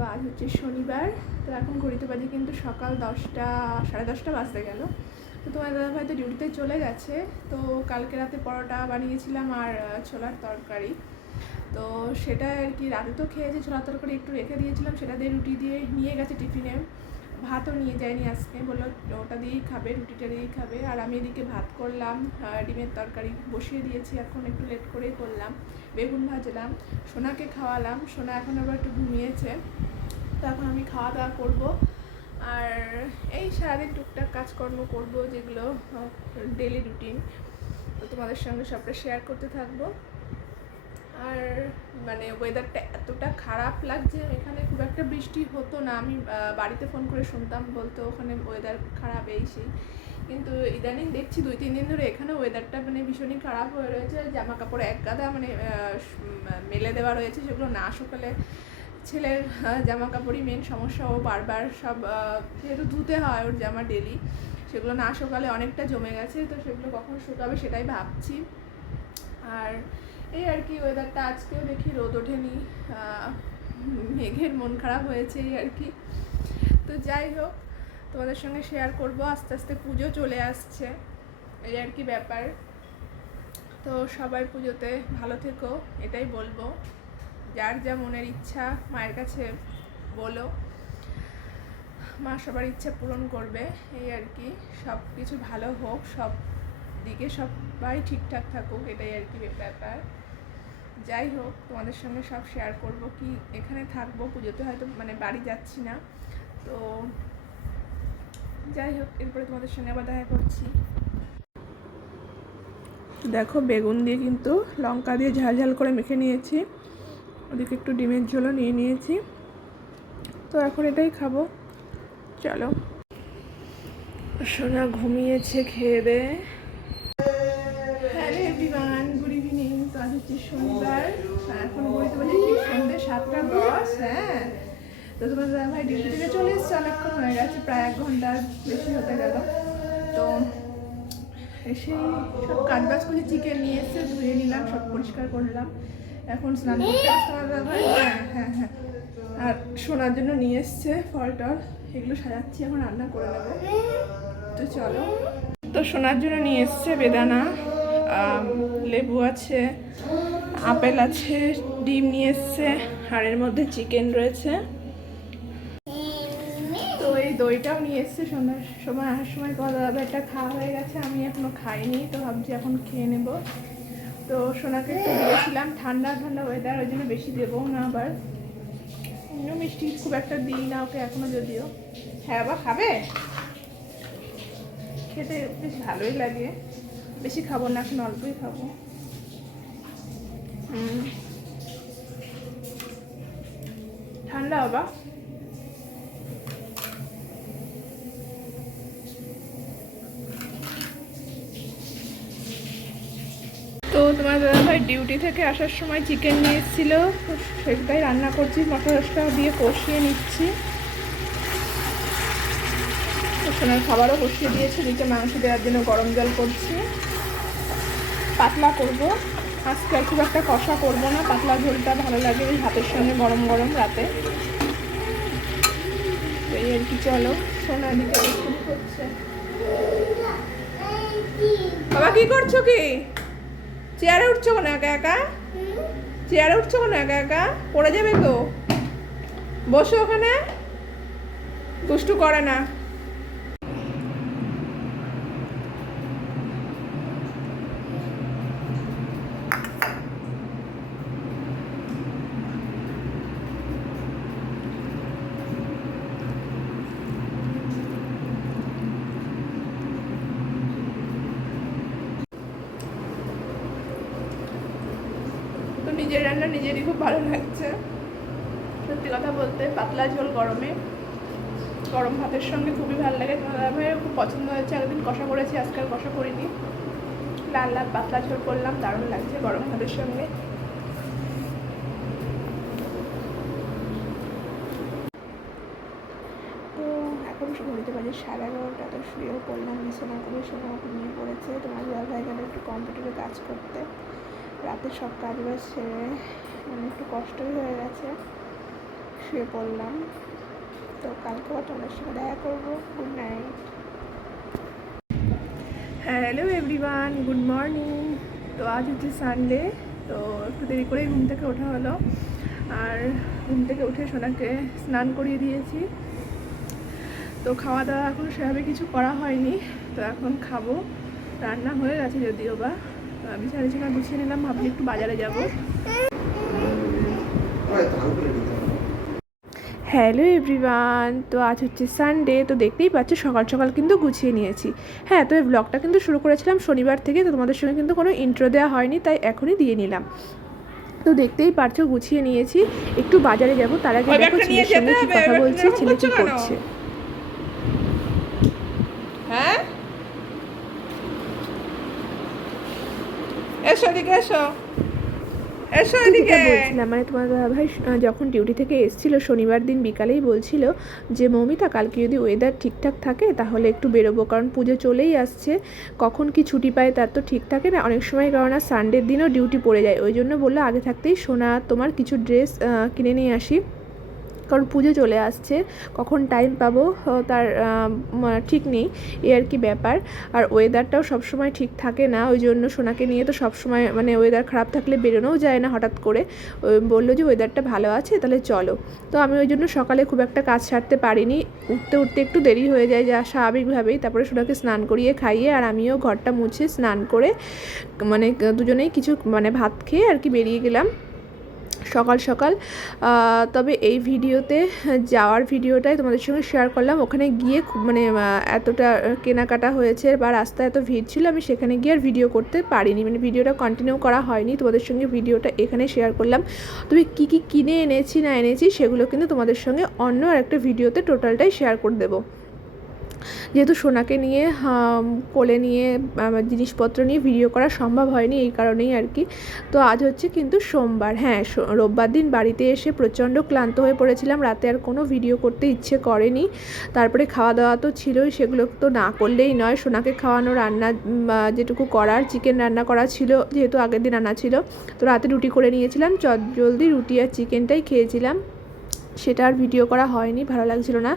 তো আজ হচ্ছে শনিবার। তো এখন ঘড়িতে বাজে কিন্তু সকাল 10টা, 10:30 বাজতে গেল। তো তোমার দাদাভাই তো ডিউটিতে চলে গেছে। তো কালকে রাতে পরোটা বানিয়েছিলাম আর ছোলার তরকারি। তো সেটা আর কি রাতে তো খেয়েছে, ছোলার তরকারি একটু রেখে দিয়েছিলাম, সেটা দিয়ে রুটি দিয়ে নিয়ে গেছে টিফিনে। ভাতও নিয়ে যায়নি আজকে, বললো ওটা দিয়েই খাবে, রুটিটা দিয়েই খাবে। আর আমি এদিকে ভাত করলাম, ডিমের তরকারি বসিয়ে দিয়েছি, এখন একটু লেট করেই করলাম। বেগুন ভাজলাম, সোনাকে খাওয়ালাম, সোনা এখন আবার একটু ঘুমিয়েছে। তো এখন আমি খাওয়া দাওয়া করবো। আর এই সারাদিন টুকটাক কাজকর্ম করব, যেগুলো ডেলি রুটিন। তো তোমাদের সঙ্গে সবটা শেয়ার করতে থাকবো। আর মানে ওয়েদারটা এতটা খারাপ লাগছে, এখানে খুব একটা বৃষ্টি হতো না। আমি বাড়িতে ফোন করে শুনতাম, বলতো ওখানে ওয়েদার খারাপ এই সেই, কিন্তু ইদানিং দেখছি 2-3 দিন ধরে এখানে ওয়েদারটা মানে ভীষণই খারাপ হয়ে রয়েছে। জামা কাপড় এক গাদা মানে মেলে দেওয়া রয়েছে, সেগুলো না শুকালে ছেলের জামা কাপড়ই মেন সমস্যা। ও বারবার সব যেহেতু ধুতে হয় ওর জামা ডেলি, সেগুলো না শুকালে অনেকটা জমে গেছে। তো সেগুলো কখন শুকাবে সেটাই ভাবছি। আর এই আর কি ওয়েদারটা, আজকেও দেখি রোদ ওঠেনি, মেঘের মন খারাপ হয়েছে এই আর কি। তো যাই হোক, তোমাদের সঙ্গে শেয়ার করব। আস্তে আস্তে পুজো চলে আসছে, এই আর কি ব্যাপার। তো সবাই পুজোতে ভালো থেকো, এটাই বলবো। যার যা মনের ইচ্ছা মায়ের কাছে বলো, মা সবার ইচ্ছা পূরণ করবে, এই আর কি। সব কিছু ভালো হোক, সব দিকে সবাই ঠিকঠাক থাকুক, এটাই আর কি ব্যাপার। যাই হোক, তোমাদের সঙ্গে সব শেয়ার করব। কি এখানে থাকবো পুজোতে, হয়তো মানে বাড়ি যাচ্ছি না। তো যাই হোক, এরপরে তোমাদের সঙ্গে আবার দেখা করছি। দেখো, বেগুন দিয়ে কিন্তু লঙ্কা দিয়ে ঝাল ঝাল করে মেখে নিয়েছি, ওদিকে একটু ডিমের ঝোলও নিয়ে নিয়েছি। তো এখন এটাই খাবো, চলো। সোনা ঘুমিয়েছে খেয়ে দে। Hello everyone, good evening. তো আজ হচ্ছে শনিবার, এখন বলতে পারি সন্ধ্যে 7:10। হ্যাঁ, তো তোমার ভাই ডিউটি থেকে চলে এসছে, অনেকক্ষণ হয়ে গেছে, প্রায় 1 ঘন্টার বেশি হতে গেল। তো এসে সব কাজবাজ করে চিকেন নিয়ে এসে ধুয়ে নিলাম, সব পরিষ্কার করলাম। এখন স্নান করতে আসতে আমার ভাই। হ্যাঁ হ্যাঁ হ্যাঁ, আর শোনার জন্য নিয়ে এসছে ফল টল, এগুলো সাজাচ্ছি, এখন রান্না করে নেবো। তো চলো। তো শোনার জন্য নিয়ে এসছে বেদানা, লেবু আছে, আপেল আছে, ডিম নিয়ে এসছে, আর এর মধ্যে চিকেন রয়েছে। তো এই দইটাও নিয়ে এসছে। সন্ধ্যার সময় আসার সময় তোমার দাদাভাইটা খাওয়া হয়ে গেছে, আমি এখনো খাইনি, তো ভাবছি এখন খেয়ে নেব। তো সোনাকে একটু দিয়েছিলাম, ঠান্ডা ঠান্ডা ওয়েদার, ওই জন্য বেশি দেবো না। আবার অন্য মিষ্টি খুব একটা দিই না ওকে এখনো, যদিও। হ্যাঁ, আবার খাবে, খেতে বেশ ভালোই লাগে। বেশি খাবো না, এখন অল্পই খাবো। ঠান্ডা বাবা। তো তোমার দাদাভাই ডিউটি থেকে আসার সময় চিকেন নিয়ে এসেছিলো, সেটাই রান্না করছি, মশলা দিয়ে কষিয়ে নিচ্ছি। সোনার খাবারও বসিয়ে দিয়েছে, দিকে মাংস দেওয়ার জন্য গরম জল করছি। পাতলা করব আজকে, আর খুব একটা কষা করবো না, পাতলা ঝোলটা ভালো লাগে ওই ভাতের সঙ্গে গরম গরম রাতে। এই আর কি, চলো। সোনা দিকে শুরু করছে। বাবা কি করছো? কি চেয়ারে উঠছো কেন একা একা? চেয়ারে উঠছো কেন একা একা? পড়ে যাবে তো, বসো ওখানে, দুষ্টু করে না। তো নিজের রান্না নিজেরই খুব ভালো লাগছে, সত্যি কথা বলতে। পাতলা ঝোল গরমে, গরম ভাতের সঙ্গে খুবই ভালো লাগে। তোমার দাদাভাইয়ের খুব পছন্দ হয়েছে। একদিন কষা করেছি, আজকাল কষা করিনি, লাল লাল পাতলা ঝোল করলাম, দারুণ লাগছে গরম ভাতের সঙ্গে। তো এখন ঘড়িতে বাজে 11:30। তো শুয়েও পড়লাম, বিছানা করে সোনা ঘুমিয়ে পড়েছে। তোমার দাদাভাই গেলে একটু কম্পিউটারে কাজ করতে, রাতে সব কাজ বাজ সেরে মানে একটু কষ্টই হয়ে গেছে। শুয়ে পড়লাম। তো কালকে আবার তোমাদের সঙ্গে দেখা করবো। Good night. Hello everyone, good morning. তো আজ হচ্ছে সানডে, তো একটু দেরি করেই ঘুম থেকে ওঠা হলো। আর ঘুম থেকে উঠে সোনাকে স্নান করিয়ে দিয়েছি। তো খাওয়া দাওয়া এখন সেভাবে কিছু করা হয়নি, তো এখন খাবো। রান্না হয়ে গেছে যদিও বা। বিছানা বিছানা গুছিয়ে নিলাম, ভাবছি একটু বাজারে যাব। হ্যালো এভরিওয়ান, তো আজ হচ্ছে সানডে, তো দেখতেই পাচ্ছ সকাল সকাল কিন্তু গুছিয়ে নিয়েছি। হ্যাঁ, তো এই ব্লগটা কিন্তু শুরু করেছিলাম শনিবার থেকে, তো তোমাদের সঙ্গে কিন্তু কোনো ইন্ট্রো দেওয়া হয়নি, তাই এখনই দিয়ে নিলাম। তো দেখতেই পারছো গুছিয়ে নিয়েছি, একটু বাজারে যাব। তার আগে দেখো ছেলের সঙ্গে কি কথা বলছি, ছেলে কি করছে। হ্যাঁ, এসো এদিকে, এসো এসো এদিকে। বলছিলাম মানে তোমার ভাই যখন ডিউটি থেকে এসেছিলো শনিবার দিন বিকালেই বলছিল যে মৌমিতা কালকে যদি ওয়েদার ঠিকঠাক থাকে তাহলে একটু বেরোবো, কারণ পুজো চলেই আসছে, কখন কি ছুটি পায় তার তো ঠিক থাকে না অনেক সময়, কারণ আর সানডের দিনও ডিউটি পড়ে যায়। ওই জন্য বললো আগে থাকতেই সোনা তোমার কিছু ড্রেস কিনে নিয়ে আসি, কারণ পুজো চলে আসছে, কখন টাইম পাবো তার ঠিক নেই, এই আর কি ব্যাপার। আর ওয়েদারটাও সবসময় ঠিক থাকে না, ওই জন্য সোনাকে নিয়ে তো সবসময় মানে ওয়েদার খারাপ থাকলে বেরোনোও যায় না হঠাৎ করে। বললো যে ওয়েদারটা ভালো আছে তাহলে চলো। তো আমি ওই জন্য সকালে খুব একটা কাজ সারতে পারিনি, উঠতে উঠতে একটু দেরি হয়ে যায় যা স্বাভাবিকভাবেই। তারপরে সোনাকে স্নান করিয়ে খাইয়ে আর আমিও ঘরটা মুছে স্নান করে মানে দুজনেই কিছু মানে ভাত খেয়ে আর কি বেরিয়ে গেলাম সকাল সকাল। তবে এই ভিডিওতে যাওয়ার ভিডিওটাই তোমাদের সঙ্গে শেয়ার করলাম। ওখানে গিয়ে মানে এতটা কেনাকাটা হয়েছে বা রাস্তায় এত ভিড় ছিল, আমি সেখানে গিয়ে আর ভিডিও করতে পারিনি, মানে ভিডিওটা কন্টিনিউ করা হয়নি। তোমাদের সঙ্গে ভিডিওটা এখানে শেয়ার করলাম। তবে কী কী কিনে এনেছি না এনেছি সেগুলো কিন্তু তোমাদের সঙ্গে অন্য আরেকটা ভিডিওতে টোটালটাই শেয়ার করে দেবো। যেহেতু সোনাকে নিয়ে কোলে নিয়ে জিনিসপত্র নিয়ে ভিডিও করা সম্ভব হয়নি, এই কারণেই আর কি। তো আজ হচ্ছে কিন্তু সোমবার। হ্যাঁ, রোববার দিন বাড়িতে এসে প্রচণ্ড ক্লান্ত হয়ে পড়েছিলাম, রাতে আর কোনো ভিডিও করতে ইচ্ছে করেনি। তারপরে খাওয়া দাওয়া তো ছিলই, সেগুলো তো না করলেই নয়। সোনাকে খাওয়ানো, রান্না যেটুকু করার, চিকেন রান্না করা ছিল যেহেতু আগের দিন আনা ছিল, তো রাতে রুটি করে নিয়েছিলাম, জলদি রুটি আর চিকেনটাই খেয়েছিলাম, সেটা আর ভিডিও করা হয়নি, ভালো লাগছিল না।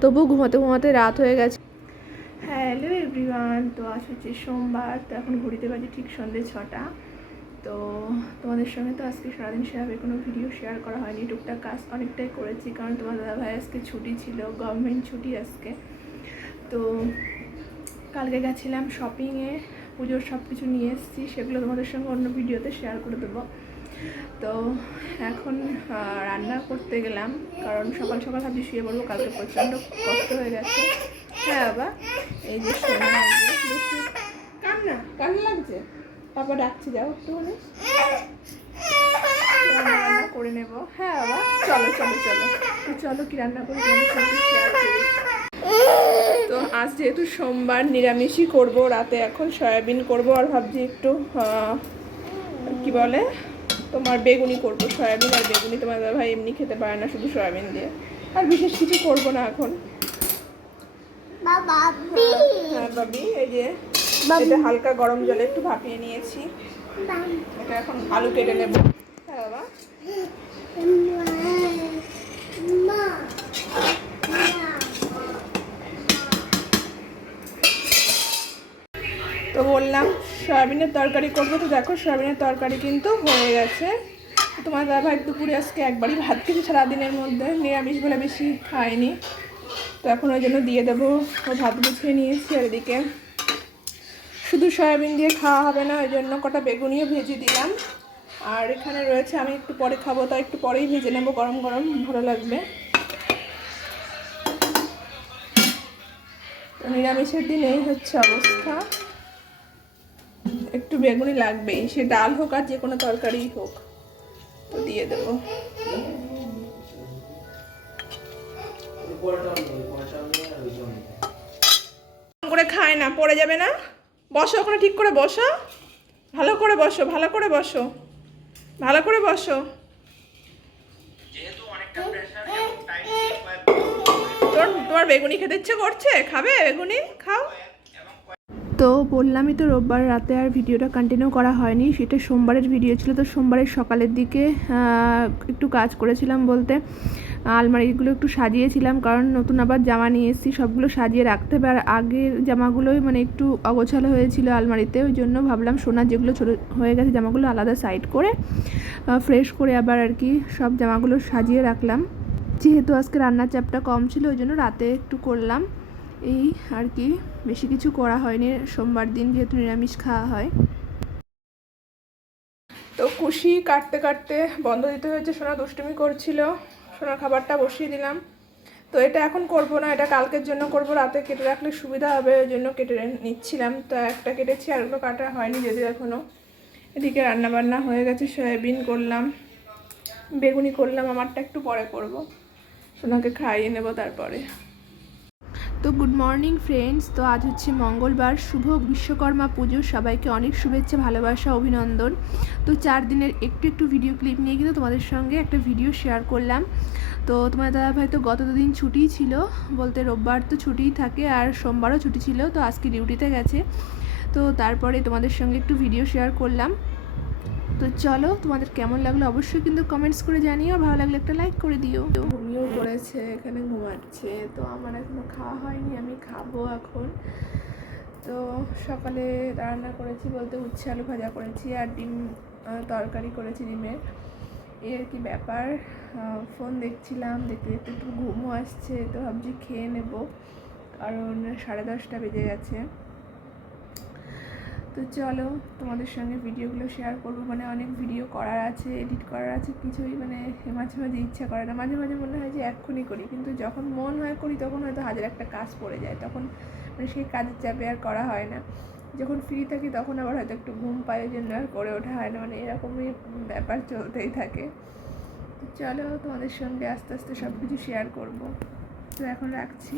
তবুও ঘুমাতে ঘুমাতে রাত হয়ে গেছে। হ্যালো এভরিওয়ান, তো আজ হচ্ছে সোমবার, তো এখন ঘড়িতে বাজে ঠিক সন্ধ্যে 6টা। তো তোমাদের সঙ্গে তো আজকে সারাদিন সেভাবে কোনো ভিডিও শেয়ার করা হয়নি, টুকটাক কাজ অনেকটাই করেছি, কারণ তোমার দাদাভাই আজকে ছুটি ছিল, গভর্নমেন্ট ছুটি আজকে। তো কালকে গেছিলাম শপিংয়ে, পুজোর সব কিছু নিয়ে এসেছি, সেগুলো তোমাদের সঙ্গে অন্য ভিডিওতে শেয়ার করে দেবো। তো এখন রান্না করতে গেলাম, কারণ সকাল সকাল ভাবছি শুয়ে পড়বো, কালকে প্রচণ্ড কষ্ট হয়ে গেছে। হ্যাঁ বাবা, এই যে সোনা কান্না লাগছে, পাপা ডাকছি, যাও একটুখানি রান্না করে নেবো। হ্যাঁ বাবা, চলো চলো চলো, তো চলো কি রান্না করি তোমাদের সঙ্গে শেয়ার করি। তো আজ যেহেতু সোমবার নিরামিষই করবো, রাতে এখন সয়াবিন করবো, আর ভাবছি একটু কি বলে তোমার বেগুনি করবো, সয়াবিন আর বেগুনি। তোমার ভাই এমনি খেতে পারে না শুধু সয়াবিন দিয়ে, আর বিশেষ কিছু করবো না এখন। হ্যাঁ বাবি, এই যে এটা হালকা গরম জলে একটু ভাপিয়ে নিয়েছি, এটা এখন আলু কেটে নেব। হ্যাঁ বাবা, তো বললাম সয়াবিনের তরকারি করবো, তো দেখো সয়াবিনের তরকারি কিন্তু হয়ে গেছে। তোমার দাদা ভাই দুপুরে আজকে একবারই ভাত খেয়েছি সারাদিনের মধ্যে, নিরামিষ বলে বেশি খায়নি, তো এখন ওই জন্য দিয়ে দেবো। ও ভাত গুছিয়ে নিয়েছি, আর এদিকে শুধু সয়াবিন দিয়ে খাওয়া হবে না, ওই জন্য কটা বেগুনিও ভেজে দিলাম। আর এখানে রয়েছে, আমি একটু পরে খাবো, তাই একটু পরেই ভেজে নেবো, গরম গরম ভালো লাগবে। তো নিরামিষের দিন এই হচ্ছে অবস্থা, একটু বেগুনি লাগবেই, সে ডাল হোক আর যে কোনো তরকারি হোক। তো দিয়ে দেবো। করে খায় না, পড়ে যাবে না, বসো ওখানে, ঠিক করে বসো, ভালো করে বসো, ভালো করে বসো, ভালো করে বসো। তোমার বেগুনি খেতে ইচ্ছে করছে, খাবে বেগুনি, খাও। তো বললামই তো রোববার রাতে আর ভিডিওটা কন্টিনিউ করা হয়নি, সেটা সোমবারের ভিডিও ছিল। তো সোমবারের সকালের দিকে একটু কাজ করেছিলাম বলতে আলমারিগুলো একটু সাজিয়েছিলাম, কারণ নতুন আবার জামা নিয়ে এসেছি, সবগুলো সাজিয়ে রাখতে হবে। আর আগের জামাগুলোই মানে একটু অগোছালো হয়েছিল আলমারিতে, ওই জন্য ভাবলাম সোনার যেগুলো ছোটো হয়ে গেছে জামাগুলো আলাদা সাইড করে ফ্রেশ করে আবার আর কি সব জামাগুলো সাজিয়ে রাখলাম। যেহেতু আজকে রান্নার চাপটা কম ছিল ওই জন্য রাতে একটু করলাম, এই আর কি, বেশি কিছু করা হয়নি। সোমবার দিন যেহেতু নিরামিষ খাওয়া হয়। তো কুশি কাটতে কাটতে বন্ধ দিতে হয়েছে, সোনা দুষ্টুমি করছিল, সোনার খাবারটা বসিয়ে দিলাম। তো এটা এখন করব না, এটা কালকের জন্য করব, রাতে কেটে রাখলে সুবিধা হবে, ওই জন্য কেটে নিচ্ছিলাম। তো একটা কেটেছি, আরগুলো কাটা হয়নি যদিও এখনও। এদিকে রান্নাবান্না হয়ে গেছে, সয়াবিন করলাম, বেগুনি করলাম, আমারটা একটু পরে করব, সোনাকে খাইয়ে নেব তারপরে। তো গুড মর্নিং ফ্রেন্ডস, তো আজ হচ্ছে মঙ্গলবার, শুভ বিশ্বকর্মা পুজো, সবাইকে অনেক শুভেচ্ছা, ভালোবাসা, অভিনন্দন। তো 4 দিনের একটু ভিডিও ক্লিপ নিয়ে কিন্তু তোমাদের সঙ্গে একটা ভিডিও শেয়ার করলাম। তো তোমার দাদাভাই তো গত 2 দিন ছুটিই ছিল, বলতে রোববার তো ছুটিই থাকে আর সোমবারও ছুটি ছিল, তো আজকে ডিউটিতে গেছে। তো তারপরে তোমাদের সঙ্গে একটু ভিডিও শেয়ার করলাম। তো চলো, তোমাদের কেমন লাগলো অবশ্যই কিন্তু কমেন্টস করে জানিও, আর ভালো লাগলে একটা লাইক করে দিও। ঘুমিয়েও পড়েছে, এখানে ঘুমাচ্ছে, তো আমার এখনও খাওয়া হয়নি, আমি খাবো এখন। তো সকালে রান্না করেছি বলতে উচ্ছে আলু ভাজা করেছি আর ডিম তরকারি করেছি ডিমের, এই আর কি ব্যাপার। ফোন দেখছিলাম, দেখতে দেখতে একটু ঘুমও আসছে, তো ভাবছি খেয়ে নেব, কারণ 10:30 বেজে গেছে। তো চলো, তোমাদের সঙ্গে ভিডিওগুলো শেয়ার করবো, মানে অনেক ভিডিও করার আছে, এডিট করার আছে, কিছুই মানে মাঝে মাঝে ইচ্ছা করে না, মাঝে মাঝে মনে হয় যে এক্ষুনি করি, কিন্তু যখন মন হয় করি, তখন হয়তো হাজার একটা কাজ পড়ে যায়, তখন মানে সেই কাজের চাপে আর করা হয় না। যখন ফ্রি থাকি তখন আবার হয়তো একটু ঘুম পাই, ওই জন্য আর করে ওঠা হয় না, মানে এরকমই ব্যাপার চলতেই থাকে। তো চলো, তোমাদের সঙ্গে আস্তে আস্তে সব কিছু শেয়ার করবো। তো এখন রাখছি।